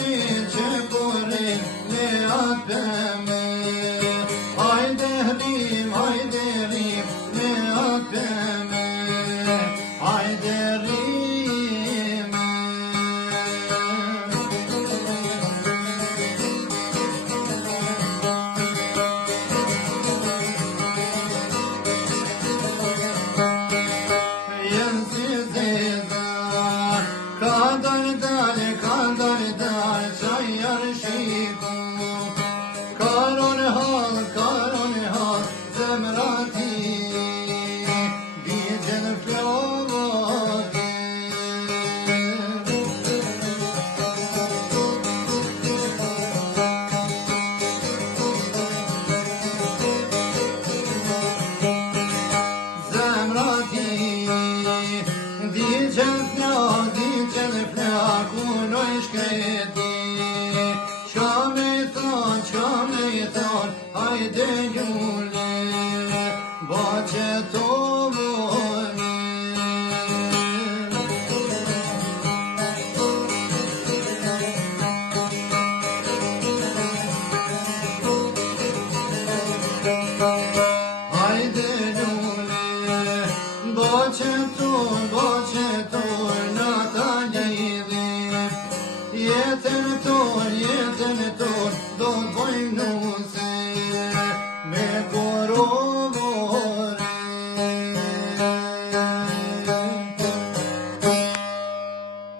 rrin që po rrin me atë me. Hajde rrim me atë me. Hajde rrim Jenë si zeza ka dal qaj arshiku. Karon hal zemra ti digjen flokë. Zemra ti digjen flokë unoj shkreti. Qa me thon, hajde ljule, ba që to vone. Hajde ljule, ba që to, na ta lidhi. Jetën ton, do të